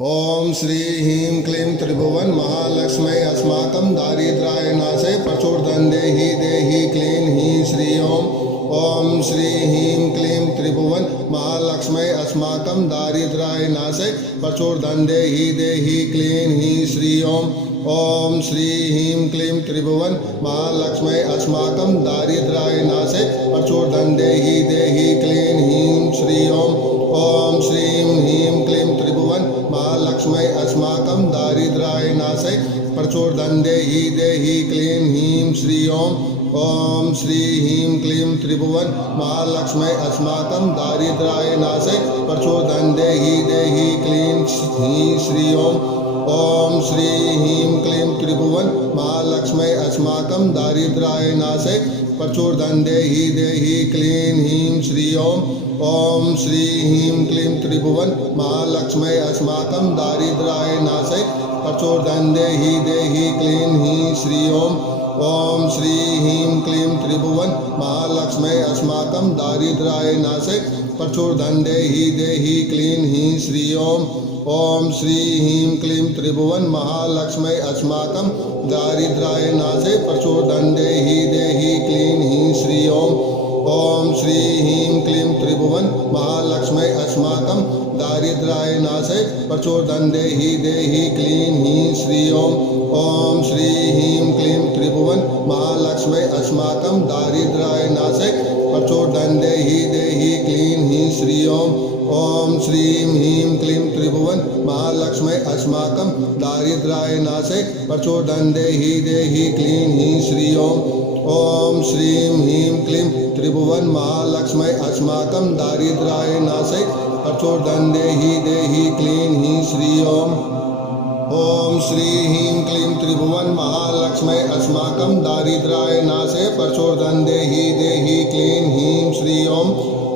ओम श्री ह्रीं क्लीं त्रिभुवन महालक्ष्मी अस्माकं दारिद्र्याय नाशे प्रचोदनं देहि क्लीं ह्रीं श्री ओम श्री ह्रीं क्लीं त्रिभुवन महालक्ष्मी अस्माकं दारिद्र्याय नाशे प्रचोदनं देहि क्लीं ह्रीं श्री ओम श्री ह्रीं क्लीं त्रिभुवन महालक्ष्मी अस्माकं दारिद्र्याय नाशे प्रचोदनं देहि क्लीं ह्रीं श्री ओम श्रीं ह्रीं क्लीं त्रिभुवन महालक्ष्मी अस्माकं दारिद्र्याय नाशे प्रचोदनं देहि क्लीं ह्रीं श्री ओम श्री ह्रीं क्लीं त्रिभुवन महालक्ष्मी अस्माकं दारिद्र्याय नाशे प्रचोदनं देहि क्लीं ह्रीं श्री ओम श्री ह्रीं क्लीं त्रिभुवन महालक्ष्मी अस्माकं दारिद्र्याय नाशे प्रचोदनं देहि क्लीं ह्रीं श्री ओम श्री ह्रीं क्लीं त्रिभुवन महालक्ष्मी अस्माकं दारिद्र्याय नाशे प्रचोदनं देहि क्लीं ह्रीं श्री ओम श्री ह्रीं क्लीं त्रिभुवन महालक्ष्मी अस्माकं दारिद्र्याय नाशे प्रचोदनं देहि क्लीं ह्रीं श्री ओम श्री ह्रीं क्लीं त्रिभुवन महालक्ष्मी अस्माकं दारिद्र्याय नाशे प्रचोदनं देहि क्लीं ह्रीं श्री ओम श्री ह्रीं क्लीं त्रिभुवन महालक्ष्मी अस्माकं दारिद्र्याय नाशे प्रचोदनं देहि क्लीं ह्रीं श्री ओम श्री ह्रीं क्लीं त्रिभुवन महालक्ष्मी अस्माकं दारिद्र्याय नाशे प्रचोदनं देहि क्लीं ह्रीं श्री ओम श्रीं ह्रीं क्लीं त्रिभुवन महालक्ष्मी अस्माकं दारिद्र्याय नाशे प्रचोदनं देहि क्लीं ह्रीं श्री ओम श्रीं ह्रीं क्लीं त्रिभुवन महालक्ष्मी अस्माकं दारिद्र्याय नाशे प्रचोदनं देहि क्लीं ह्रीं श्री ओम श्री ह्रीं क्लीं त्रिभुवन महालक्ष्मी अस्माकं दारिद्र्याय नाशे प्रचोदनं देहि क्लीं ह्रीं श्री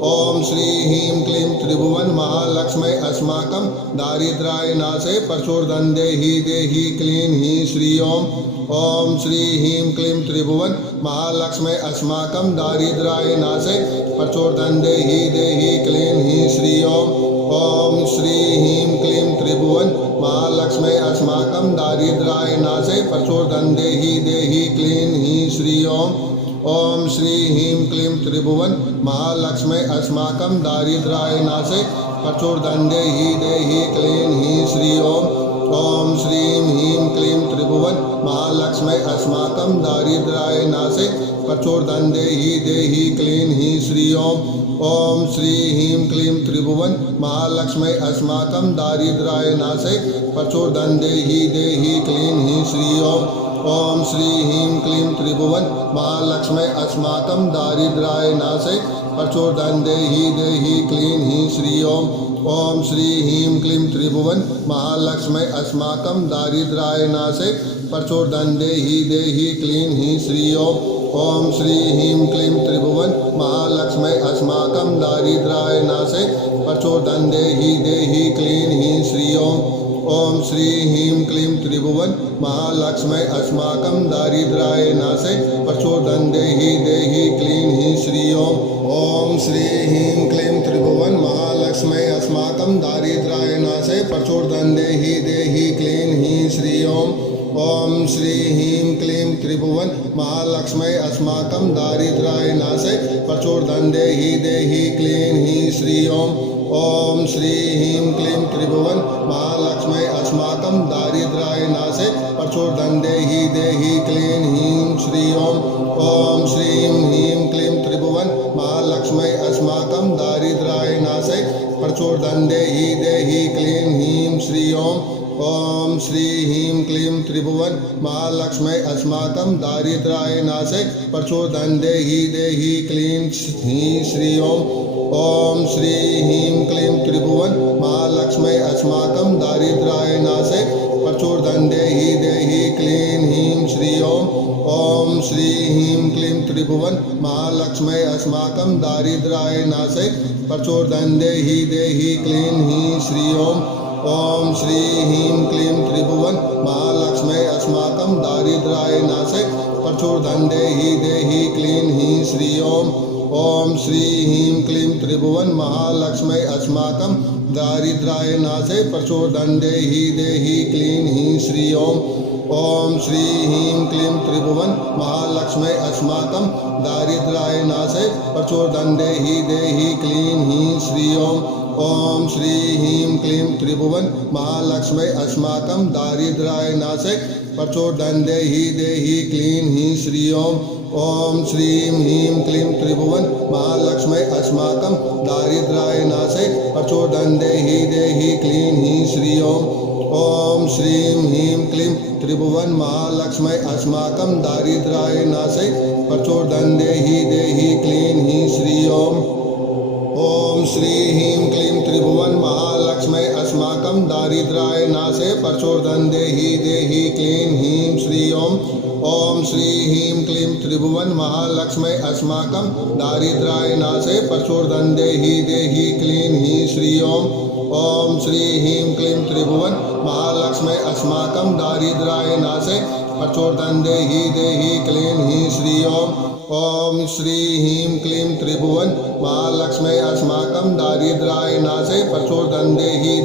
ओम श्री ह्रीं क्लीं त्रिभुवन महालक्ष्मी अस्माकं दारिद्र्याय नाशे प्रचोदनं देहि क्लीं ह्रीं श्री ओम श्री ह्रीं क्लीं त्रिभुवन महालक्ष्मी अस्माकं दारिद्र्याय नाशे प्रचोदनं देहि क्लीं ह्रीं श्री ओम श्री ह्रीं क्लीं त्रिभुवन महालक्ष्मी अस्माकं दारिद्र्याय नाशे प्रचोदनं देहि क्लीं ह्रीं श्री ओम श्री ह्रीं क्लीं त्रिभुवन महालक्ष्मी अस्माकं दारिद्र्याय नाशे प्रचोदनं देहि क्लीं ह्रीं श्री ओम श्रीं ह्रीं क्लीं त्रिभुवन महालक्ष्मी अस्माकं दारिद्र्याय नाशे प्रचोदनं देहि क्लीं ह्रीं श्री ओम श्री ह्रीं क्लीं त्रिभुवन महालक्ष्मी अस्माकं दारिद्र्याय नाशे प्रचोदनं देहि क्लीं ह्रीं श्री ओम श्री ह्रीं क्लीं त्रिभुवन महालक्ष्मी अस्माकं दारिद्र्याय नाशे प्रचोदनं देहि क्लीं ह्रीं श्री ओम श्री ह्रीं क्लीं त्रिभुवन महालक्ष्मी अस्माकं दारिद्र्याय नाशे प्रचोदनं देहि क्लीं ह्रीं श्री ओम श्री ह्रीं क्लीं त्रिभुवन महालक्ष्मी अस्माकं दारिद्र्याय नाशे प्रचोदनं देहि क्लीं ह्रीं श्री ओम श्री ह्रीं क्लीं त्रिभुवन महालक्ष्मी अस्माकं दारिद्र्याय नाशे प्रचोदनं देहि क्लीं ह्रीं श्री ओम श्री ह्रीं क्लीं त्रिभुवन महालक्ष्मी अस्माकं दारिद्र्याय नाशे प्रचोदनं देहि क्लीं ह्रीं श्री ओम श्री ह्रीं क्लीं त्रिभुवन महालक्ष्मी अस्माकं दारिद्र्याय नाशे प्रचोदनं देहि क्लीं ह्रीं श्री ओम श्री ह्रीं क्लीं त्रिभुवन महालक्ष्मी अस्माकं दारिद्र्याय नाशे प्रचोदनं देहि क्लीं ह्रीं श्री ओम श्रीं ह्रीं क्लीं त्रिभुवन महालक्ष्मी अस्माकं दारिद्र्याय नाशे प्रचोदनं देहि क्लीं ह्रीं श्री ओम श्री ह्रीं क्लीं त्रिभुवन महालक्ष्मी अस्माकं दारिद्र्याय नाशे प्रचोदनं देहि क्लीं ह्रीं श्री ओम श्री ह्रीं क्लीं त्रिभुवन महालक्ष्मी अस्माकं दारिद्र्याय नाशे प्रचोदनं देहि क्लीं ह्रीं श्री ओम श्री ह्रीं क्लीं त्रिभुवन महालक्ष्मी अस्माकं दारिद्र्याय नाशे प्रचोदनं देहि क्लीं ह्रीं श्री ओम श्री ह्रीं क्लीं त्रिभुवन महालक्ष्मी अस्माकं दारिद्र्याय नाशे प्रचोदनं देहि क्लीं ह्रीं श्री ओम श्री ह्रीं क्लीं त्रिभुवन महालक्ष्मी अस्माकं दारिद्र्याय नाशे प्रचोदन देहि क्लीं ह्रीं श्री ओम श्री ह्रीं क्लीं त्रिभुवन महालक्ष्मी अस्माकं दारिद्र्याय नाशे प्रचोदन देहि क्लीं ह्रीं श्री ओम श्री ह्रीं क्लीं त्रिभुवन महालक्ष्मी अस्माकं दारिद्र्याय नाशे प्रचोदन देहि क्लीं ह्रीं श्री ओम श्रीं ह्रीं क्लीं त्रिभुवन महालक्ष्मी अस्माकं दारिद्र्याय नाशे प्रचोदन देहि क्लीं ह्रीं श्री ओम श्रीं ह्रीं क्लीं त्रिभुवन महालक्ष्मी अस्माकं दारिद्र्याय नाशे प्रचोदन देहि क्लीं ह्रीं श्री ओम श्री ह्रीं क्लीं त्रिभुवन महालक्ष्मी अस्माकं दारिद्र्याय नाशे प्रचोदन देहि क्लीं ह्रीं श्री ओम श्री ह्रीं क्लीं त्रिभुवन महालक्ष्मी अस्माकं दारिद्र्याय नाशे प्रचोदन देहि क्लीं ह्रीं श्री ओम श्री ह्रीं क्लीं त्रिभुवन महालक्ष्मी अस्माकं दारिद्र्याय नाशे प्रचोदन देहि क्लीं ह्रीं श्री ओम श्री ह्रीं क्लीं त्रिभुवन महालक्ष्मी अस्माकं दारिद्र्याय नाशे प्रचोदन देहि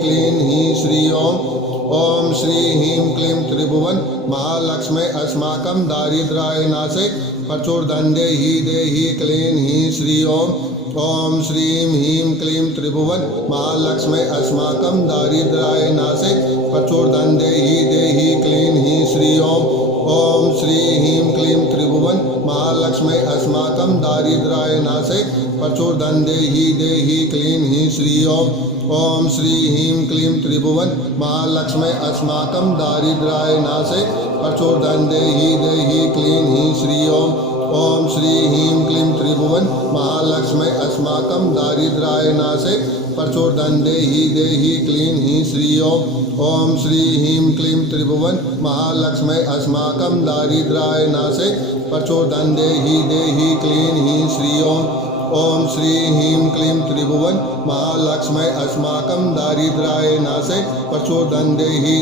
क्लीं ह्रीं श्री ओम श्री ह्रीं क्लीं त्रिभुवन महालक्ष्मी अस्माकं दारिद्र्याय नाशे प्रचोदन देहि क्लीं ह्रीं श्री ओम श्रीं ह्रीं क्लीं त्रिभुवन महालक्ष्मी अस्माकं दारिद्र्याय नाशे प्रचोदन देहि क्लीं ह्रीं श्री ओम श्री ह्रीं क्लीं त्रिभुवन महालक्ष्मी अस्माकं दारिद्र्याय नाशे प्रचोदन देहि क्लीं ह्रीं श्री ओम श्री ह्रीं क्लीं त्रिभुवन महालक्ष्मी अस्माकं दारिद्र्याय नाशे प्रचोदन देहि क्लीं ह्रीं श्री ओम श्री ह्रीं क्लीं त्रिभुवन महालक्ष्मी अस्माकं दारिद्र्याय नाशे प्रचोदन देहि क्लीं ह्रीं श्री ओम श्री ह्रीं क्लीं त्रिभुवन महालक्ष्मी अस्माकं दारिद्र्याय नाशे प्रचोदन देहि क्लीं ह्रीं श्री ओम श्री ह्रीं क्लीं त्रिभुवन महालक्ष्मी अस्माकं दारिद्र्याय नाशे प्रचोदन देहि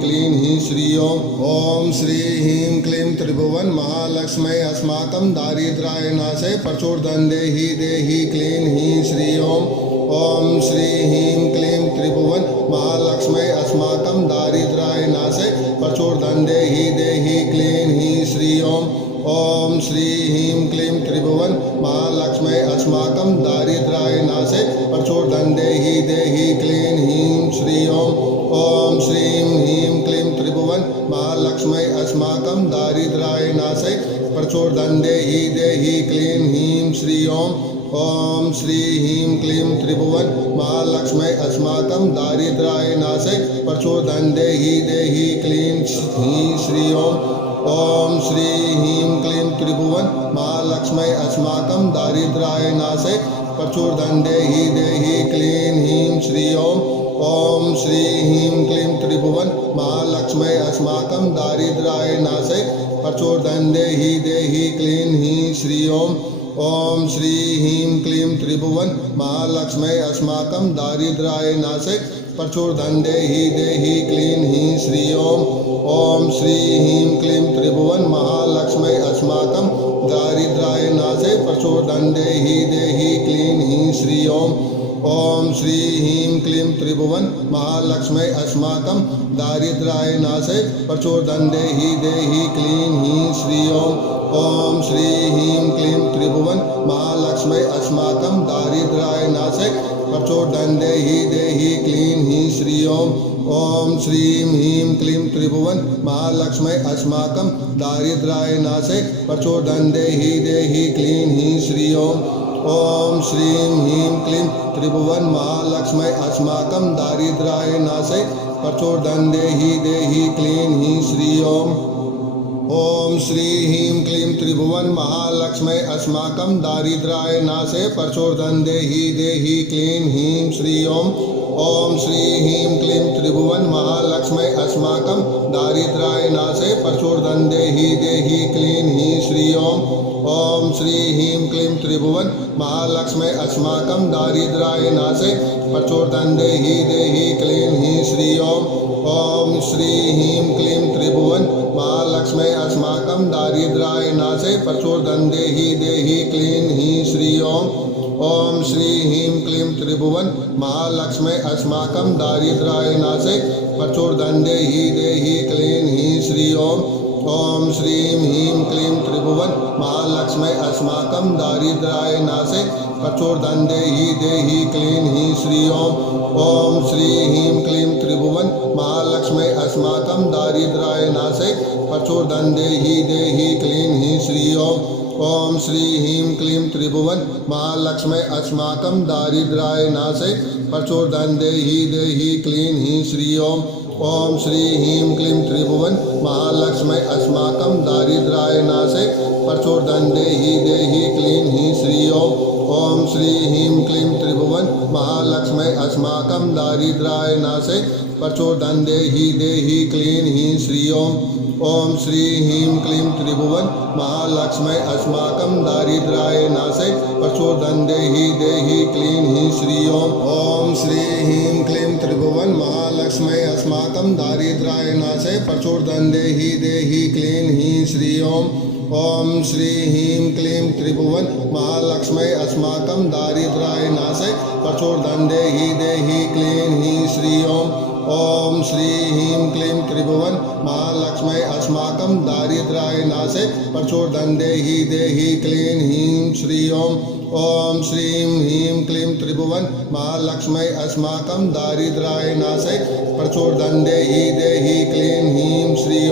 क्लीं ह्रीं श्री ओम श्री ह्रीं क्लीं त्रिभुवन महालक्ष्मी अस्माकं दारिद्र्याय नाशे प्रचोदन देहि क्लीं ह्रीं श्री ओम श्री ह्रीं क्लीं त्रिभुवन महालक्ष्मी अस्माकं दारिद्र्याय नाशे प्रचोदन देहि क्लीं ह्रीं श्री ओम श्री ह्रीं क्लीं त्रिभुवन महालक्ष्मी अस्माकं दारिद्र्याय नाशे प्रचोदन देहि क्लीं ह्रीं श्री ओम श्रीं ह्रीं क्लीं त्रिभुवन महालक्ष्मी अस्माकं दारिद्र्याय नाशे प्रचोदन देहि क्लीं ह्रीं श्री ओम श्री ह्रीं क्लीं त्रिभुवन महालक्ष्मी अस्माकं दारिद्र्याय नाशे प्रचोदन देहि क्लीं ह्रीं श्री ओम श्री ह्रीं क्लीं त्रिभुवन महालक्ष्मी अस्माकं दारिद्र्याय नाशे प्रचोदन देहि क्लीं ह्रीं श्री ओम श्री ह्रीं क्लीं त्रिभुवन महालक्ष्मी अस्माकं दारिद्र्याय नाशे प्रचोदन देहि क्लीं ह्रीं श्री ओम श्री ह्रीं क्लीं त्रिभुवन महालक्ष्मी अस्माकं दारिद्र्याय नाशे प्रचोदन देहि क्लीं ह्रीं श्री ओम श्री ह्रीं क्लीं त्रिभुवन महालक्ष्मी अस्माकं दारिद्र्याय नाशे प्रचोदन देहि क्लीं ह्रीं श्री ओम श्री ह्रीं क्लीं त्रिभुवन महालक्ष्मी अस्माकं दारिद्र्याय नाशे प्रचोदन देहि क्लीं ह्रीं श्री ओम श्री ह्रीं क्लीं त्रिभुवन महालक्ष्मी अस्माकं दारिद्र्याय नाशे प्रचोदन देहि क्लीं ह्रीं श्री ओम श्रीं ह्रीं क्लीं त्रिभुवन महालक्ष्मी अस्माकं दारिद्र्याय नाशे प्रचोदन देहि क्लीं ह्रीं श्री ओम श्रीं ह्रीं क्लीं त्रिभुवन महालक्ष्मी अस्माकं दारिद्र्याय नाशे प्रचोदन देहि क्लीं ह्रीं श्री ओम श्री ह्रीं क्लीं त्रिभुवन महालक्ष्मी अस्माकं दारिद्र्याय नाशे प्रचोदन देहि क्लीं ह्रीं श्री ओम श्री ह्रीं क्लीं त्रिभुवन महालक्ष्मी अस्माकं दारिद्र्याय नाशे प्रचोदन देहि क्लीं ह्रीं श्री ओम श्री ह्रीं क्लीं त्रिभुवन महालक्ष्मी अस्माकं दारिद्र्याय नाशे प्रचोदन देहि क्लीं ह्रीं श्री ओम श्री ह्रीं क्लीं त्रिभुवन महालक्ष्मी अस्माकं दारिद्र्याय नाशे प्रचोदन देहि क्लीं ह्रीं श्री ओम श्री ह्रीं क्लीं त्रिभुवन महालक्ष्मी अस्माकं दारिद्र्याय नाशे प्रचोदन्देहि देहि क्लीं ह्रीं श्री ओम श्रीं ह्रीं क्लीं त्रिभुवन महालक्ष्मी अस्माकं दारिद्र्याय नाशे प्रचोदन्देहि देहि क्लीं ह्रीं श्री ओम श्री ह्रीं क्लीं त्रिभुवन महालक्ष्मी अस्माकं दारिद्र्याय नाशे प्रचोदन्देहि देहि क्लीं ह्रीं श्री ओम श्री ह्रीं क्लीं त्रिभुवन महालक्ष्मी अस्माकं दारिद्र्याय नाशे प्रचोदन्देहि देहि क्लीं ह्रीं श्री ओम श्री ह्रीं क्लीं त्रिभुवन महालक्ष्मी अस्माकं दारिद्र्याय नाशे प्रचोदन्देहि देहि क्लीं ह्रीं श्री ओम श्री ह्रीं क्लीं त्रिभुवन महालक्ष्मी अस्माकं दारिद्र्याय नाशे प्रचोदन्देहि देहि क्लीं ह्रीं श्री ओम श्री ह्रीं क्लीं त्रिभुवन महालक्ष्मी अस्माकं दारिद्र्याय नाशे प्रचोदन्देहि देहि क्लीं ह्रीं श्री ओम श्री ह्रीं क्लीं त्रिभुवन महालक्ष्मी अस्माकं दारिद्र्याय नाशे प्रचोदन्देहि देहि क्लीं ह्रीं श्री ओम श्री ह्रीं क्लीं त्रिभुवन महालक्ष्मी अस्माकं दारिद्र्याय नाशे प्रचोदन्देहि देहि क्लीं ह्रीं श्री ओम श्री ह्रीं क्लीं त्रिभुवन महालक्ष्मी अस्माकं दारिद्र्याय नाशे प्रचोदन्देहि देहि क्लीं ह्रीं श्री ओम श्रीं ह्रीं क्लीं त्रिभुवन महालक्ष्मी अस्माकं दारिद्र्याय नाशे प्रचोदन्देहि देहि क्लीं ह्रीं श्री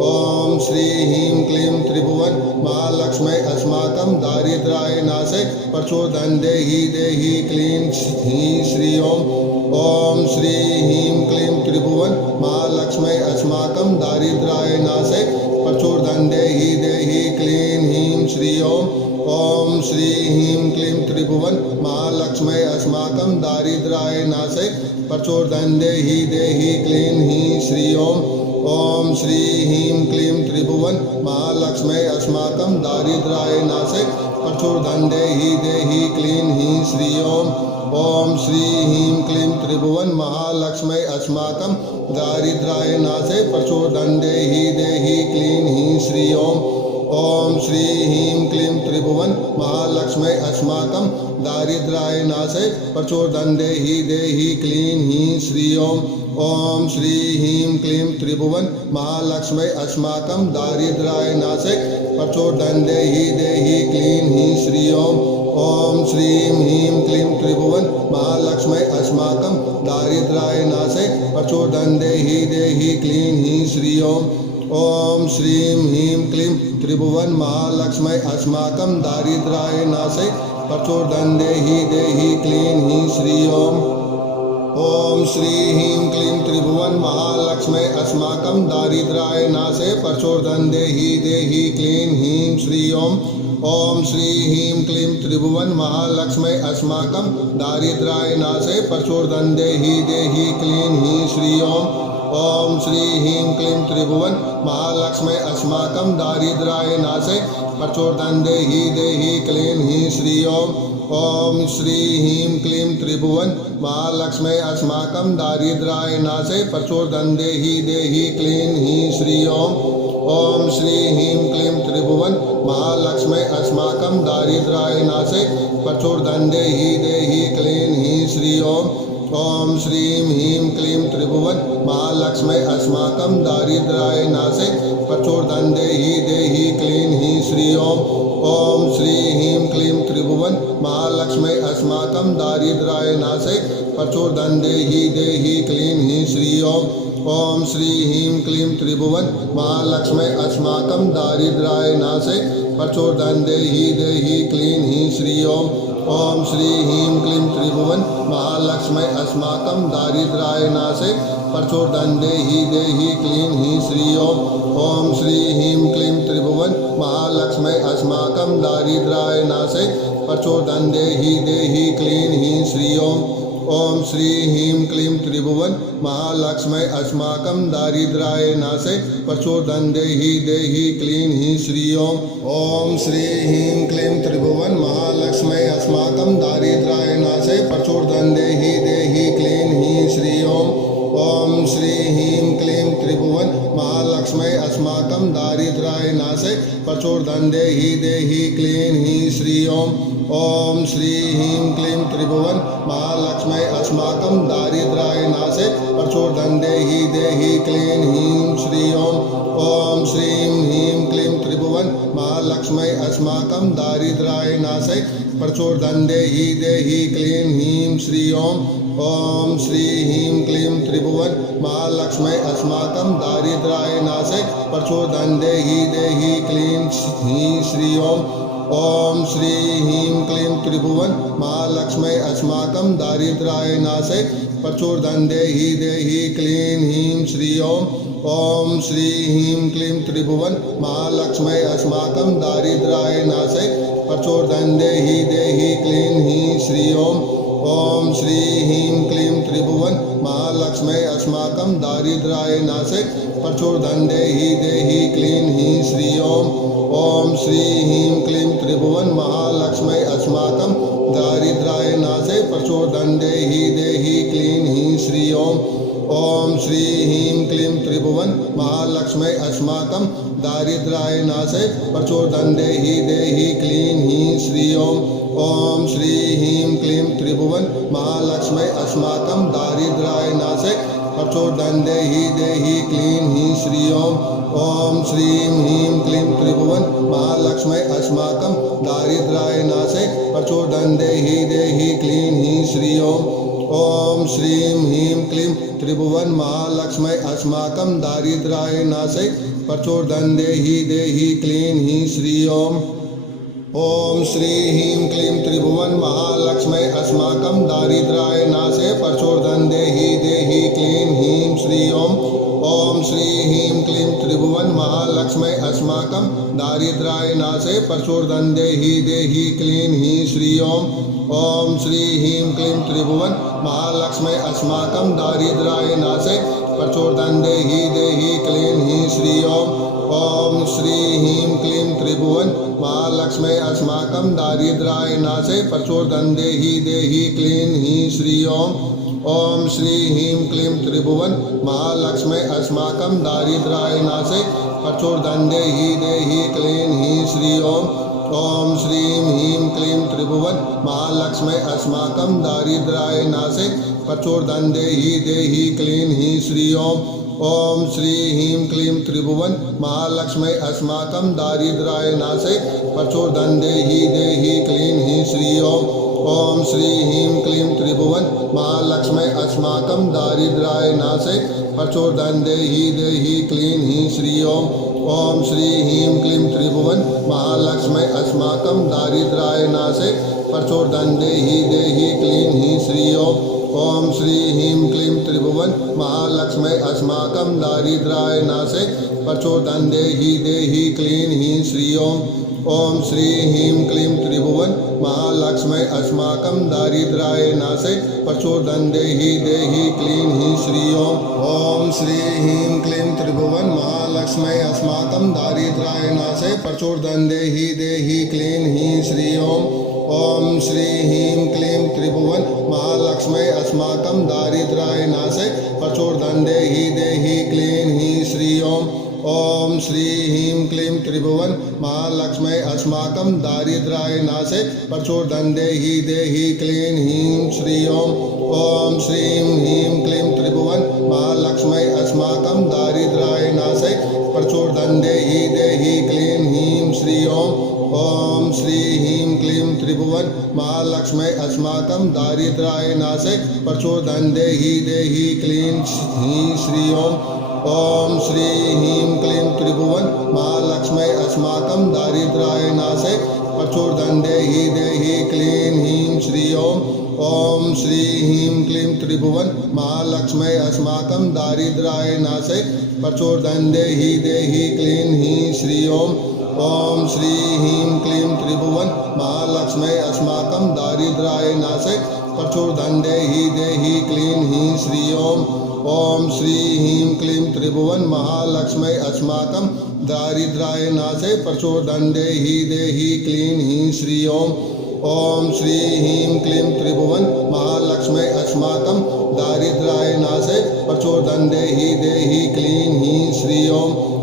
ओम श्री ह्रीं क्लीं त्रिभुवन महालक्ष्मी अस्माकं दारिद्र्याय नाशे प्रचोदन्देहि देहि क्लीं ह्रीं श्री ओम श्री ह्रीं क्लीं त्रिभुवन महालक्ष्मी अस्माकं दारिद्र्याय नाशे प्रचोदन्देहि देहि क्लीं ह्रीं श्री ओम श्री ह्रीं क्लीं त्रिभुवन महालक्ष्मी अस्माकं दारिद्र्याय नाशे प्रचोदन्देहि देहि क्लीं ह्रीं श्री ओम श्री ह्रीं क्लीं त्रिभुवन महालक्ष्मी अस्माकं दारिद्र्याय नाशे प्रचोदन्देहि देहि क्लीं ह्रीं श्री ओम श्री ह्रीं क्लीं त्रिभुवन महालक्ष्मी अस्माकं दारिद्र्याय नाशे प्रचोदन्देहि देहि क्लीं ह्रीं श्री ओम श्री ह्रीं क्लीं त्रिभुवन महालक्ष्मी अस्माकं दारिद्र्याय नाशे प्रचोदन्देहि देहि क्लीं ह्रीं श्री ओम श्री ह्रीं क्लीं त्रिभुवन महालक्ष्मी अस्माकं दारिद्र्याय नाशे प्रचोदन्देहि देहि क्लीं ह्रीं श्री ओम श्रीं ह्रीं क्लीं त्रिभुवन महालक्ष्मी अस्माकं दारिद्र्याय नाशे प्रचोदन्देहि देहि क्लीं ह्रीं श्री ओम श्रीं ह्रीं क्लीं त्रिभुवन महालक्ष्मी अस्माकं दारिद्र्याय नाशे प्रचोदन्देहि देहि क्लीं ह्रीं श्री ओम श्री ह्रीं क्लीं त्रिभुवन महालक्ष्मी अस्माकं दारिद्र्याय नाशे प्रचोदन्देहि देहि क्लीं ह्रीं श्री ओम श्री ह्रीं क्लीं त्रिभुवन महालक्ष्मी अस्माकं दारिद्र्याय नाशे प्रचोदन्देहि देहि क्लीं ह्रीं श्री ओम श्री ह्रीं क्लीं त्रिभुवन महालक्ष्मी अस्माकं दारिद्र्याय नाशे प्रचोदन्देहि देहि क्लीं ह्रीं श्री ओम श्री ह्रीं क्लीं त्रिभुवन महालक्ष्मी अस्माकं दारिद्र्याय नाशे प्रचोदन्देहि देहि क्लीं ह्रीं श्री ओम श्री ह्रीं क्लीं त्रिभुवन महालक्ष्मी अस्माकं दारिद्र्याय नाशे प्रचोदन्देहि देहि क्लीं ह्रीं श्री ओम श्रीं ह्रीं क्लीं त्रिभुवन महालक्ष्मी अस्माकं दारिद्र्याय नाशे प्रचोदन्देहि देहि क्लीं ह्रीं श्री ओम श्री ह्रीं क्लीं त्रिभुवन महालक्ष्मी अस्माकं दारिद्र्याय नाशे प्रचोदन्देहि देहि क्लीं ह्रीं श्री ओम श्री ह्रीं क्लीं त्रिभुवन महालक्ष्मी अस्माकं दारिद्र्याय नाशे प्रचोदन्देहि देहि क्लीं ह्रीं श्री ओम श्री ह्रीं क्लीं त्रिभुवन महालक्ष्मी अस्माकं दारिद्र्याय नाशे प्रचोदन्देहि देहि क्लीं ह्रीं श्री ओम श्री ह्रीं क्लीं त्रिभुवन महालक्ष्मी अस्माकं दारिद्र्याय नाशे प्रचोदन्देहि देहि क्लीं ह्रीं श्री ओम श्री ह्रीं क्लीं त्रिभुवन महालक्ष्मी अस्माकं दारिद्र्याय नाशे प्रचोदन्देहि देहि क्लीं ह्रीं श्री ओम श्री ह्रीं क्लीं त्रिभुवन महालक्ष्मी अस्माकं दारिद्र्याय नाशे प्रचोदन्देहि देहि क्लीं ह्रीं श्री ओम श्री ह्रीं क्लीं त्रिभुवन महालक्ष्मी अस्माकं दारिद्र्याय नाशे प्रचोदन्देहि देहि क्लीं ह्रीं श्री ॐ श्री ह्रीं क्लीं त्रिभुवन महालक्ष्मी अस्माकं दारिद्र्याय नाशे प्रचोदनं देहि क्लीं ह्रीं श्री ॐ श्रीं ह्रीं क्लीं त्रिभुवन महालक्ष्मी अस्माकं दारिद्र्याय नाशे प्रचोदनं देहि क्लीं ह्रीं श्री ॐ श्री ह्रीं क्लीं त्रिभुवन महालक्ष्मी अस्माकं दारिद्र्याय नाशे प्रचोदनं देहि क्लीं ह्रीं श्री ॐ श्री ह्रीं क्लीं त्रिभुवन महालक्ष्मी अस्माकं दारिद्र्याय नाशे प्रचोदनं देहि क्लीं ह्रीं श्री ॐ श्री ह्रीं क्लीं त्रिभुवन महालक्ष्मी अस्माकं दारिद्र्याय नाशे प्रचोदनं देहि क्लीं ह्रीं श्री ॐ श्री ह्रीं क्लीं त्रिभुवन महालक्ष्मी अस्माकं दारिद्र्याय नाशे प्रचोदनं देहि क्लीं ह्रीं श्री ॐ श्री ह्रीं क्लीं त्रिभुवन महालक्ष्मी अस्माकं दारिद्र्याय नाशे प्रचोदनं देहि क्लीं ह्रीं श्री ॐ श्री ह्रीं क्लीं त्रिभुवन महालक्ष्मी अस्माकं दारिद्र्याय नाशे प्रचोदनं देहि क्लीं ह्रीं श्री ॐ श्री ह्रीं क्लीं त्रिभुवन महालक्ष्मी अस्माकं दारिद्र्याय नाशे प्रचोदनं देहि क्लीं ह्रीं श्री ॐ श्रीं ह्रीं क्लीं त्रिभुवन महालक्ष्मी अस्माकं दारिद्र्याय नाशे प्रचोदनं देहि क्लीं ह्रीं श्री ॐ श्रीं ह्रीं क्लीं त्रिभुवन महालक्ष्मी अस्माकं दारिद्र्याय नाशे प्रचोदनं देहि क्लीं ह्रीं श्री ॐ श्री ह्रीं क्लीं त्रिभुवन महालक्ष्मी अस्माकं दारिद्र्याय नाशे प्रचोदनं देहि क्लीं ह्रीं श्री ॐ श्री ह्रीं क्लीं त्रिभुवन महालक्ष्मी अस्माकं दारिद्र्याय नाशे प्रचोदनं देहि क्लीं ह्रीं श्री ॐ श्री ह्रीं क्लीं त्रिभुवन महालक्ष्मी अस्माकं दारिद्र्याय नाशे प्रचोदनं देहि क्लीं ह्रीं श्री ॐ श्री ह्रीं क्लीं त्रिभुवन महालक्ष्मी अस्माकं दारिद्र्याय नाशे प्रचोदनं देहि क्लीं ह्रीं श्री ॐ श्री ह्रीं क्लीं त्रिभुवन महालक्ष्मी अस्माकं दारिद्र्याय नाशे प्रचोदनं देहि क्लीं ह्रीं श्री ॐ श्रीं ह्रीं क्लीं त्रिभुवन महालक्ष्मी अस्माकं दारिद्र्याय नाशे प्रचोदनं देहि क्लीं ह्रीं श्री ॐ श्री ह्रीं क्लीं त्रिभुवन महालक्ष्मी अस्माकं दारिद्र्याय नाशे प्रचोदनं देहि क्लीं ह्रीं श्री ॐ श्री ह्रीं क्लीं त्रिभुवन महालक्ष्मी अस्माकं दारिद्र्याय नाशे प्रचोदनं देहि क्लीं ह्रीं श्री ॐ श्री ह्रीं क्लीं त्रिभुवन महालक्ष्मी अस्माकं दारिद्र्याय नाशे प्रचोदनं देहि क्लीं ह्रीं श्री ॐ श्री ह्रीं क्लीं त्रिभुवन महालक्ष्मी अस्माकं दारिद्र्याय नाशे प्रचोदनं देहि क्लीं ह्रीं श्री ॐ श्री ह्रीं क्लीं त्रिभुवन महालक्ष्मी अस्माकं दारिद्र्याय नाशे प्रचोदनं देहि क्लीं ह्रीं श्री ॐ श्री ह्रीं क्लीं त्रिभुवन महालक्ष्मी अस्माकं दारिद्र्याय नाशे प्रचोदनं देहि क्लीं ह्रीं श्री ॐ श्री ह्रीं क्लीं त्रिभुवन महालक्ष्मी अस्माकं दारिद्र्याय नाशे प्रचोदनं देहि क्लीं ह्रीं श्री ॐ श्री ह्रीं क्लीं त्रिभुवन महालक्ष्मी अस्माकं दारिद्र्याय नाशे प्रचोदनं देहि क्लीं ह्रीं श्री ॐ श्रीं ह्रीं क्लीं त्रिभुवन महालक्ष्मी अस्माकं दारिद्र्याय नाशे प्रचोदनं देहि क्लीं ह्रीं श्री ॐ श्री ह्रीं क्लीं त्रिभुवन महालक्ष्मी अस्माकं दारिद्र्याय नाशे प्रचोदनं देहि क्लीं ह्रीं श्री ॐ श्री ह्रीं क्लीं त्रिभुवन महालक्ष्मी अस्माकं दारिद्र्याय नाशे प्रचोदनं देहि क्लीं ह्रीं श्री ॐ श्री ह्रीं क्लीं त्रिभुवन महालक्ष्मी अस्माकं दारिद्र्याय नाशे प्रचोदनं देहि क्लीं ह्रीं श्री ॐ श्री ह्रीं क्लीं त्रिभुवन महालक्ष्मी अस्माकं दारिद्र्याय नाशे प्रचोदनं देहि क्लीं ह्रीं श्री ॐ श्री ह्रीं क्लीं त्रिभुवन महालक्ष्मी अस्माकं दारिद्र्याय नाशे प्रचोदनं देहि क्लीं ह्रीं श्री ॐ श्री ह्रीं क्लीं त्रिभुवन महालक्ष्मी अस्माकं दारिद्र्याय नाशे प्रचोदनं देहि क्लीं ह्रीं श्री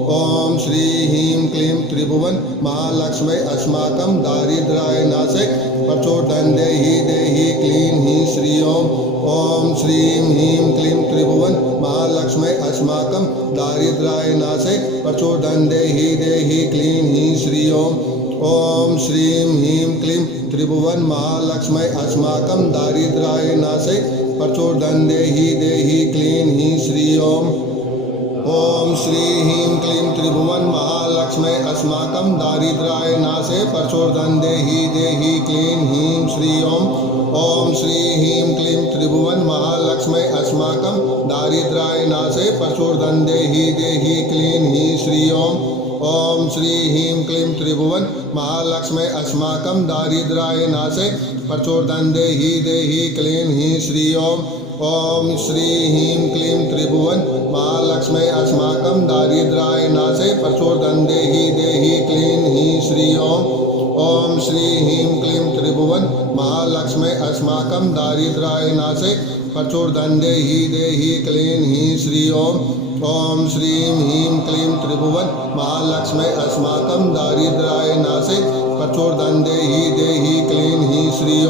ॐ श्री ह्रीं क्लीं त्रिभुवन महालक्ष्मी अस्माकं दारिद्र्याय नाशे प्रचोदन्देहि देहि क्लीं ह्रीं श्रिय ॐ श्रीं ह्रीं क्लीं त्रिभुवन महालक्ष्मी अस्माकं दारिद्र्याय नाशे प्रचोदन्देहि देहि क्लीं ह्रीं श्रिय ॐ श्रीं ह्रीं क्लीं त्रिभुवन महालक्ष्मी अस्माकं दारिद्र्याय नाशे प्रचोदन्देहि देहि क्लीं ह्रीं श्रिय ॐ श्रीं ह्रीं क्लीं त्रिभुवन महालक्ष्मी अस्माकं दारिद्र्याय नाशे प्रचोदन्देहि देहि क्लीं ह्रीं श्रिय ॐ श्रीं ह्रीं क्लीं त्रिभुवन महालक्ष्मी अस्माकं दारिद्र्याय नाशे प्रचोदन्देहि देहि क्लीं ह्रीं श्रिय ॐ श्रीं ह्रीं क्लीं त्रिभुवन महालक्ष्मी अस्माकं दारिद्र्याय नाशे प्रचोदन्देहि देहि क्लीं ह्रीं श्रिय ॐ श्रीं ह्रीं क्लीं त्रिभुवन महालक्ष्मी अस्माकं दारिद्र्याय नाशे प्रचोदन्देहि देहि क्लीं ह्रीं श्रिय ॐ श्रीं ह्रीं क्लीं त्रिभुवन महालक्ष्मी अस्माकं दारिद्र्याय नाशे प्रचोदन्देहि देहि क्लीं ह्रीं श्रिय ॐ श्रीं ह्रीं क्लीं त्रिभुवन महालक्ष्मी अस्माकं दारिद्र्याय नाशे प्रचोदन्देहि देहि क्लीं ह्रीं श्रिय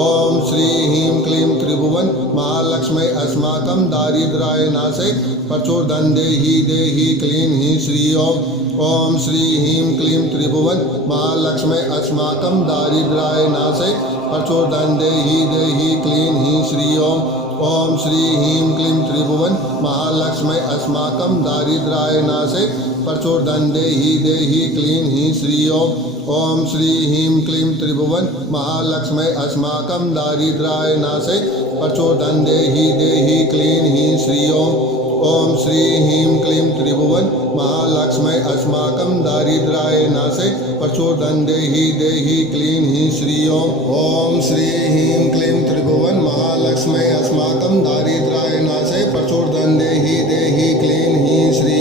ॐ श्रीं ह्रीं क्लीं त्रिभुवन महालक्ष्मी अस्माकं दारिद्र्याय नाशे प्रचोदन्देहि देहि क्लीं ह्रीं श्रिय ॐ श्रीं ह्रीं क्लीं त्रिभुवन महालक्ष्मी अस्माकं दारिद्र्याय नाशे प्रचोदन्देहि देहि क्लीं ह्रीं श्रिय ॐ श्रीं ह्रीं क्लीं त्रिभुवन महालक्ष्मी अस्माकं दारिद्र्याय नाशे प्रचोदन्देहि देहि क्लीं ह्रीं श्रिय ॐ श्रीं ह्रीं क्लीं त्रिभुवन महालक्ष्मी अस्माकं दारिद्र्याय नाशे प्रचोदन्देहि देहि क्लीं ह्रीं श्रिय ॐ श्रीं ह्रीं क्लीं त्रिभुवन महालक्ष्मी अस्माकं दारिद्र्याय नाशे प्रचोदन्देहि देहि क्लीं ह्रीं श्रिय ॐ श्रीं ह्रीं क्लीं त्रिभुवन महालक्ष्मी अस्माकं दारिद्र्याय नाशे प्रचोदन्देहि देहि क्लीं ह्रीं श्रिय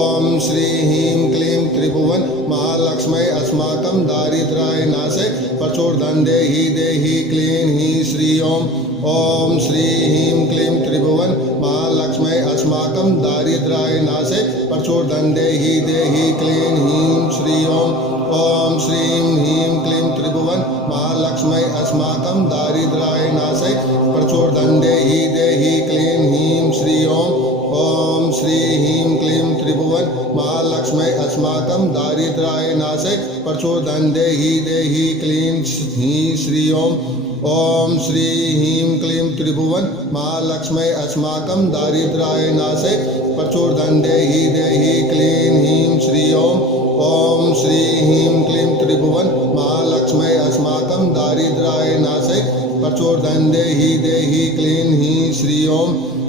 ॐ श्रीं ह्रीं क्लीं त्रिभुवन महालक्ष्मी अस्माकं दारिद्र्याय नाशे प्रचोदन्देहि देहि क्लीं ह्रीं श्रिय ॐ श्रीं ह्रीं क्लीं त्रिभुवन महालक्ष्मी अस्माकं दारिद्र्याय नाशे प्रचोदन्देहि देहि क्लीं ह्रीं श्रिय ॐ श्रीं ह्रीं क्लीं त्रिभुवन महालक्ष्मी अस्माकं दारिद्र्याय नाशे प्रचोदन्देहि देहि क्लीं ह्रीं श्रिय ॐ श्रीं ह्रीं क्लीं त्रिभुवन महालक्ष्मी अस्माकं दारिद्र्याय नाशे प्रचोदन्देहि देहि क्लीं ह्रीं श्रिय ॐ श्रीं ह्रीं क्लीं त्रिभुवन महालक्ष्मी अस्माकं दारिद्र्याय नाशे प्रचोदन्देहि देहि क्लीं ह्रीं श्रिय ॐ श्रीं ह्रीं क्लीं त्रिभुवन महालक्ष्मी अस्माकं दारिद्र्याय नाशे प्रचोदन्देहि देहि क्लीं ह्रीं श्रिय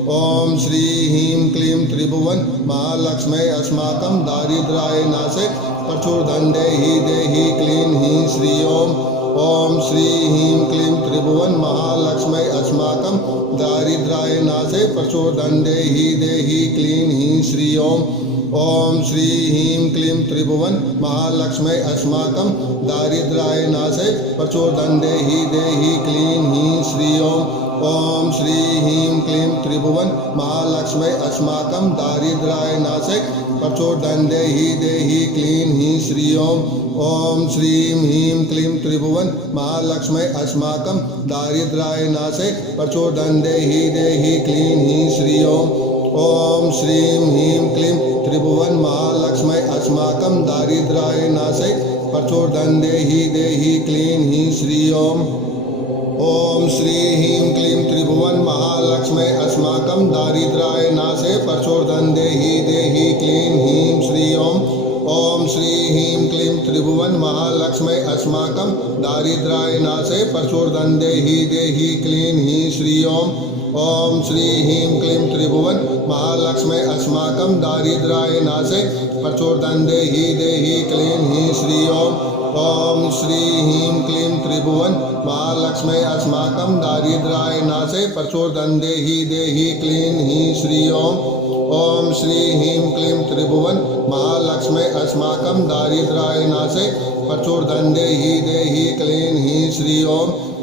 ॐ श्रीं ह्रीं क्लीं त्रिभुवन महालक्ष्मी अस्माकं दारिद्र्याय नाशे प्रचोदन्देहि देहि क्लीं ह्रीं श्रिय ॐ श्रीं ह्रीं क्लीं त्रिभुवन महालक्ष्मी अस्माकं दारिद्र्याय नाशे प्रचोदन्देहि देहि क्लीं ह्रीं श्रिय ॐ श्रीं ह्रीं क्लीं त्रिभुवन महालक्ष्मी अस्माकं दारिद्र्याय नाशे प्रचोदन्देहि देहि क्लीं ह्रीं श्रिय ॐ श्रीं ह्रीं क्लीं त्रिभुवन महालक्ष्मी अस्माकं दारिद्र्याय नाशे प्रचोदन्देहि देहि क्लीं ह्रीं श्रिय ॐ श्रीं ह्रीं क्लीं त्रिभुवन महालक्ष्मी अस्माकं दारिद्र्याय नाशे प्रचोदन्देहि देहि क्लीं ह्रीं श्रिय ॐ श्रीं ह्रीं क्लीं त्रिभुवन महालक्ष्मी अस्माकं दारिद्र्याय नाशे प्रचोदन्देहि देहि क्लीं ह्रीं श्रिय ॐ श्रीं ह्रीं क्लीं त्रिभुवन महालक्ष्मी अस्माकं दारिद्र्याय नाशे प्रचोदन्देहि देहि क्लीं ह्रीं श्रिय ॐ श्रीं ह्रीं क्लीं त्रिभुवन महालक्ष्मी अस्माकं दारिद्र्याय नाशे प्रचोदन्देहि देहि क्लीं ह्रीं श्रिय ॐ श्रीं ह्रीं क्लीं त्रिभुवन महालक्ष्मी अस्माकं दारिद्र्याय नाशे प्रचोदन्देहि देहि क्लीं ह्रीं श्रिय ॐ श्रीं ह्रीं क्लीं त्रिभुवन महालक्ष्मी अस्माकं दारिद्र्याय नाशे प्रचोदन्देहि देहि क्लीं ह्रीं श्रिय ॐ श्रीं ह्रीं क्लीं त्रिभुवन महालक्ष्मी अस्माकं दारिद्र्याय नाशे प्रचोदन्देहि देहि क्लीं ह्रीं श्रिय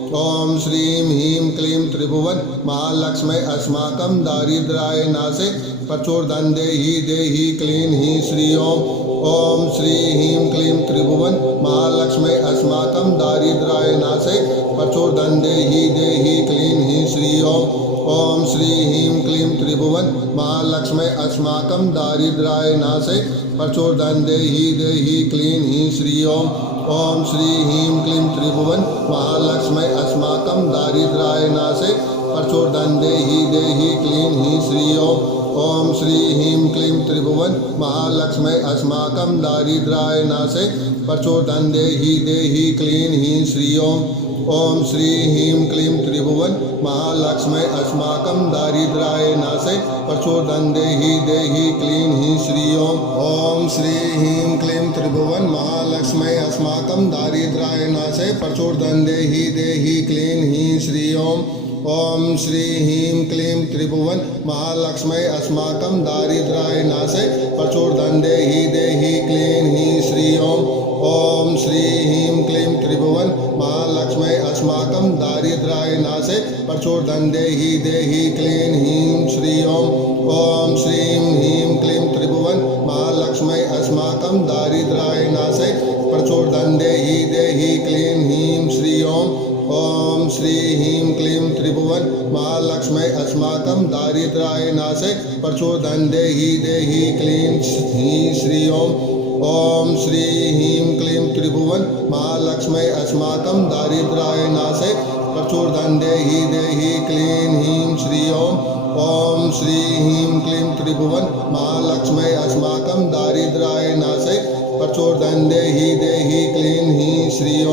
ॐ श्रीं ह्रीं क्लीं त्रिभुवन महालक्ष्मी अस्माकं दारिद्र्याय नाशे प्रचोदनं देहि क्लीं ह्रीं श्रीं ॐ श्रीं ह्रीं क्लीं त्रिभुवन महालक्ष्मी अस्माकं दारिद्र्याय नाशे प्रचोदनं देहि क्लीं ह्रीं श्रीं ॐ श्रीं ह्रीं क्लीं त्रिभुवन महालक्ष्मी अस्माकं दारिद्र्याय नाशे प्रचोदनं देहि क्लीं ह्रीं श्रीं ॐ श्रीं ह्रीं क्लीं त्रिभुवन महालक्ष्मी अस्माकं दारिद्र्याय नाशे प्रचोदनं देहि क्लीं ह्रीं श्रीं ॐ श्रीं ह्रीं क्लीं त्रिभुवन महालक्ष्मी अस्माकं दारिद्र्याय नाशे प्रचोदनं देहि क्लीं ह्रीं श्रीं ॐ श्रीं ह्रीं क्लीं त्रिभुवन महालक्ष्मी अस्माकं दारिद्र्याय नाशे प्रचोदनं देहि क्लीं ह्रीं श्रीं ॐ श्रीं ह्रीं क्लीं त्रिभुवन महालक्ष्मी अस्माकं दारिद्र्याय नाशे प्रचोदनं देहि क्लीं ह्रीं श्रीं ॐ श्रीं ह्रीं क्लीं त्रिभुवन महालक्ष्मी अस्माकं दारिद्र्याय नाशे प्रचोदनं देहि क्लीं ह्रीं श्रीं ॐ श्रीं ह्रीं क्लीं त्रिभुवन महालक्ष्मी अस्माकं दारिद्र्याय नाशे प्रचोदनं देहि क्लीं ह्रीं श्रीं ॐ श्रीं ह्रीं क्लीं त्रिभुवन महालक्ष्मी अस्माकं दारिद्र्याय नाशे प्रचोदनं देहि क्लीं ह्रीं श्रीं ॐ श्रीं ह्रीं क्लीं त्रिभुवन महालक्ष्मी अस्माकं दारिद्र्याय नाशे प्रचोदनं देहि क्लीं ह्रीं श्रीं ॐ श्रीं ह्रीं क्लीं त्रिभुवन महालक्ष्मी अस्माकं दारिद्र्याय नाशे प्रचोदनं देहि क्लीं ह्रीं श्रीं ॐ श्रीं ह्रीं क्लीं त्रिभुवन महालक्ष्मी अस्माकं दारिद्र्याय नाशे प्रचोदनं देहि क्लीं ह्रीं श्रीं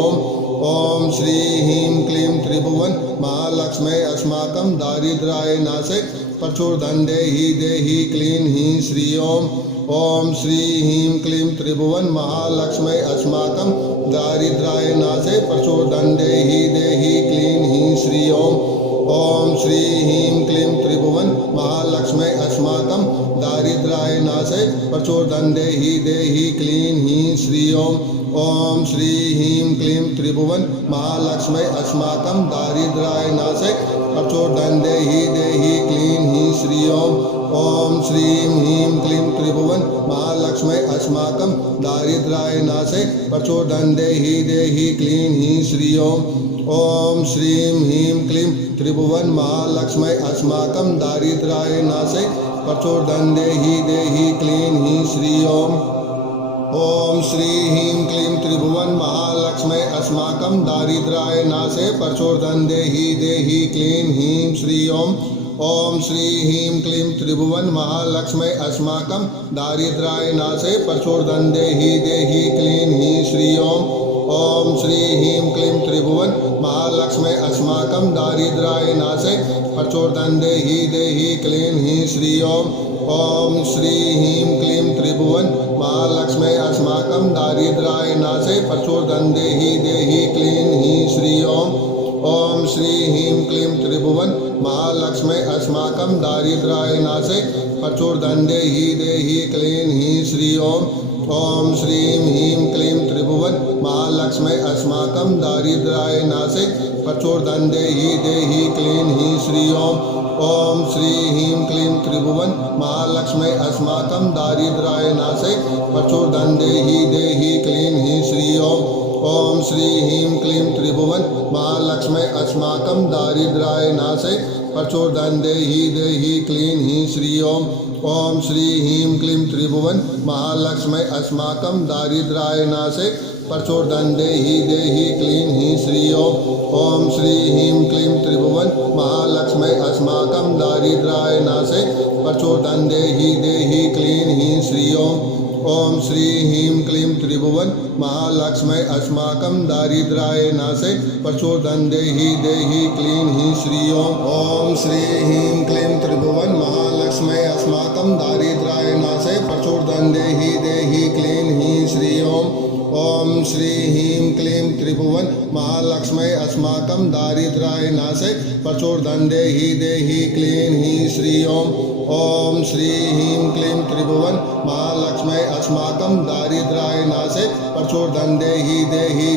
ॐ श्रीं ह्रीं क्लीं त्रिभुवन महालक्ष्मी अस्माकं दारिद्र्याय नाशे प्रचोदनं देहि क्लीं ह्रीं श्रीं ॐ श्रीं ह्रीं क्लीं त्रिभुवन महालक्ष्मी अस्माकं दारिद्र्याय नाशे प्रचोदनं देहि क्लीं ह्रीं श्रीं ॐ श्रीं ह्रीं क्लीं त्रिभुवन महालक्ष्मी अस्माकं दारिद्र्याय नाशे प्रचोदनं देहि क्लीं ह्रीं श्रीं ॐ श्रीं ह्रीं क्लीं त्रिभुवन महालक्ष्मी अस्माकं दारिद्र्याय नाशे प्रचोदनं देहि क्लीं ह्रीं श्रीं ॐ श्रीं ह्रीं क्लीं त्रिभुवन महालक्ष्मी अस्माकं दारिद्र्याय नाशे प्रचोदनं देहि क्लीं ह्रीं श्रीं ॐ श्रीं ह्रीं क्लीं त्रिभुवन महालक्ष्मी अस्माकं दारिद्र्याय नाशे प्रचोदनं देहि क्लीं ह्रीं श्रीं ॐ श्रीं ह्रीं क्लीं त्रिभुवन महालक्ष्मी अस्माकं दारिद्र्याय नाशे प्रचोदनं देहि क्लीं ह्रीं श्रीं ॐ श्रीं ह्रीं क्लीं त्रिभुवन महालक्ष्मी अस्माकं दारिद्र्याय नाशे प्रचोदनं देहि क्लीं ह्रीं श्रीं ॐ श्रीं ह्रीं क्लीं त्रिभुवन महालक्ष्मी अस्माकं दारिद्र्याय नाशे प्रचोदनं देहि क्लीं ह्रीं श्रीं ॐ श्रीं ह्रीं क्लीं त्रिभुवन महालक्ष्मी अस्माकं दारिद्र्याय नाशे प्रचोदनं देहि क्लीं ह्रीं श्रीं ॐ श्रीं ह्रीं क्लीं त्रिभुवन महालक्ष्मी अस्माकं दारिद्र्याय नाशे प्रचोदनं देहि क्लीं ह्रीं श्रीं ॐ श्रीं ह्रीं क्लीं त्रिभुवन महालक्ष्मी अस्माकं दारिद्र्याय नाशे प्रचोदनं देहि क्लीं ह्रीं श्रीं ॐ श्रीं ह्रीं क्लीं त्रिभुवन महालक्ष्मी अस्माकं दारिद्र्याय नाशे प्रचोदनं देहि क्लीं ह्रीं श्रीं ॐ श्रीं ह्रीं क्लीं त्रिभुवन महालक्ष्मी अस्माकं दारिद्र्याय नाशे प्रचोदनं देहि क्लीं ह्रीं श्रीं ॐ श्रीं ह्रीं क्लीं त्रिभुवन महालक्ष्मी अस्माकं दारिद्र्याय नाशे प्रचोदनं देहि क्लीं ह्रीं श्रीं ॐ श्रीं ह्रीं क्लीं त्रिभुवन महालक्ष्मी अस्माकं दारिद्र्याय नाशे प्रचोदनं देहि क्लीं ह्रीं श्रीं ॐ श्रीं ह्रीं क्लीं त्रिभुवन महालक्ष्मी अस्माकं दारिद्र्याय नाशे प्रचोदनं देहि क्लीं ह्रीं श्रीं ॐ श्रीं ह्रीं क्लीं त्रिभुवन महालक्ष्मी अस्माकं दारिद्र्याय नाशे प्रचोदनं देहि क्लीं ह्रीं श्रीं ॐ श्री ह्रीं क्लीं त्रिभुवन महालक्ष्मै अस्माकं दारिद्र्याय नाशै प्रचोदनं देहि क्लीं ह्रीं श्रियं ॐ श्री ह्रीं क्लीं त्रिभुवन महालक्ष्मै अस्माकं दारिद्र्याय नाशै प्रचोदनं देहि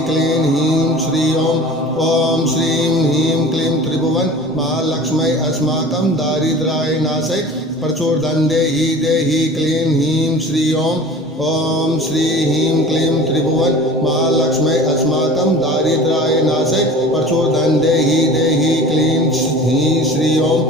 क्लीं ह्रीं श्रियं ॐ श्रीं ह्रीं क्लीं त्रिभुवन महालक्ष्मै अस्माकं दारिद्र्याय नाशै प्रचोदनं देहि क्लीं ह्रीं श्रियं ॐ श्री ह्रीं क्लीं त्रिभुवन महालक्ष्मै अस्माकं दारिद्र्याय नाशै प्रचोदनं देहि क्लीं ह्रीं श्रियं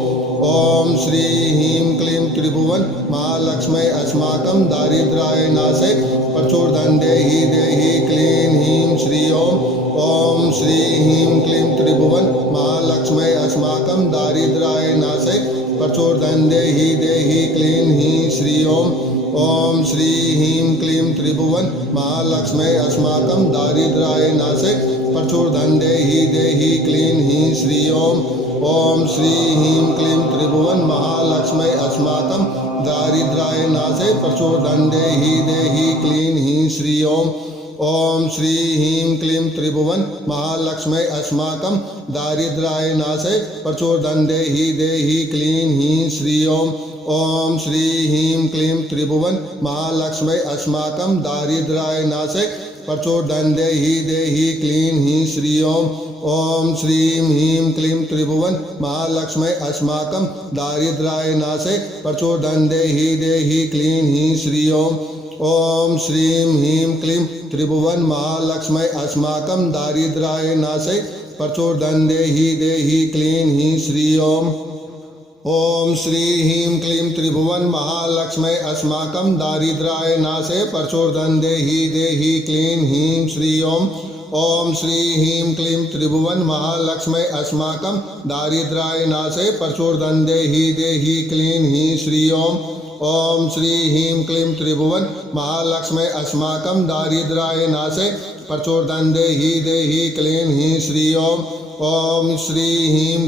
ॐ श्री ह्रीं क्लीं त्रिभुवन महालक्ष्मै अस्माकं दारिद्र्याय नाशै प्रचोदनं देहि क्लीं ह्रीं श्रियं ॐ श्री ह्रीं क्लीं त्रिभुवन महालक्ष्मै अस्माकं दारिद्र्याय नाशै प्रचोदनं देहि क्लीं ह्रीं श्रियं ॐ श्री ह्रीं क्लीं त्रिभुवन महालक्ष्मै अस्माकं दारिद्र्याय नाशै प्रचोदनं देहि क्लीं ह्रीं श्रियं ॐ श्री ह्रीं क्लीं त्रिभुवन महालक्ष्मै अस्माकं दारिद्र्याय नाशै प्रचोदनं देहि क्लीं ह्रीं श्रियं ॐ श्री ह्रीं क्लीं त्रिभुवन महालक्ष्मै अस्माकं दारिद्र्याय नाशै प्रचोदनं देहि क्लीं ह्रीं श्रियं ॐ श्री ह्रीं क्लीं त्रिभुवन महालक्ष्मै अस्माकं दारिद्र्याय नाशै प्रचोदनं देहि क्लीं ह्रीं श्रियं ॐ श्रीं ह्रीं क्लीं त्रिभुवन महालक्ष्मै अस्माकं दारिद्र्याय नाशै प्रचोदनं देहि क्लीं ह्रीं श्रियं ॐ श्रीं ह्रीं क्लीं त्रिभुवन महालक्ष्मै अस्माकं दारिद्र्याय नाशै प्रचोदनं देहि क्लीं ह्रीं श्रियं ॐ श्री ह्रीं क्लीं त्रिभुवन महालक्ष्मै अस्माकं दारिद्र्याय नाशै प्रचोदनं देहि क्लीं ह्रीं श्रियं ॐ श्री ह्रीं क्लीं त्रिभुवन महालक्ष्मै अस्माकं दारिद्र्याय नाशै प्रचोदनं देहि क्लीं ह्रीं श्रियं ॐ श्री ह्रीं क्लीं त्रिभुवन महालक्ष्मै अस्माकं दारिद्र्याय नाशै प्रचोदनं देहि क्लीं ह्रीं श्रियं ॐ श्री ह्रीं